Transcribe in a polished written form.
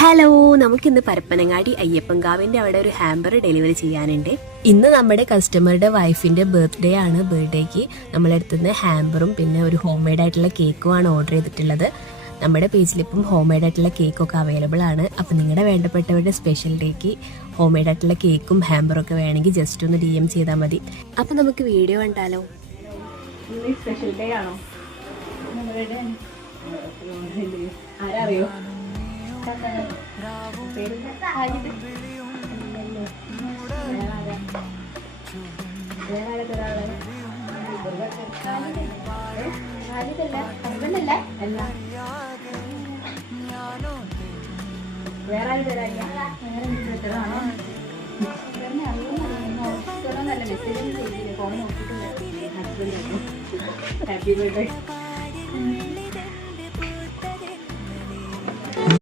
Hello, നമുക്കിന്ന് പരപ്പനങ്ങാടി അയ്യപ്പൻകാവിൻ്റെ അവിടെ ഒരു ഹാമ്പർ ഡെലിവറി ചെയ്യാനുണ്ട്. ഇന്ന് നമ്മുടെ കസ്റ്റമറുടെ വൈഫിൻ്റെ ബർത്ത്ഡേ ആണ്. ബർത്ത്ഡേക്ക് നമ്മളെടുത്തുനിന്ന് ഹാമ്പറും പിന്നെ ഒരു ഹോം മെയ്ഡ് ആയിട്ടുള്ള കേക്കുമാണ് ഓർഡർ ചെയ്തിട്ടുള്ളത്. നമ്മുടെ പേജിലിപ്പം ഹോം മെയ്ഡ് ആയിട്ടുള്ള കേക്കൊക്കെ അവൈലബിൾ ആണ്. അപ്പോൾ നിങ്ങളുടെ വേണ്ടപ്പെട്ടവരുടെ സ്പെഷ്യൽ ഡേക്ക് ഹോം മെയ്ഡ് ആയിട്ടുള്ള കേക്കും ഹാമ്പറും ഒക്കെ വേണമെങ്കിൽ ജസ്റ്റ് ഒന്ന് DM ചെയ്താൽ മതി. അപ്പോൾ നമുക്ക് വീഡിയോ കണ്ടാലോ? സ്പെഷ്യൽ ഡേ ആണോ? ആരറിയോ? വേറെ ആരും തരാനില്ല. Happy birthday.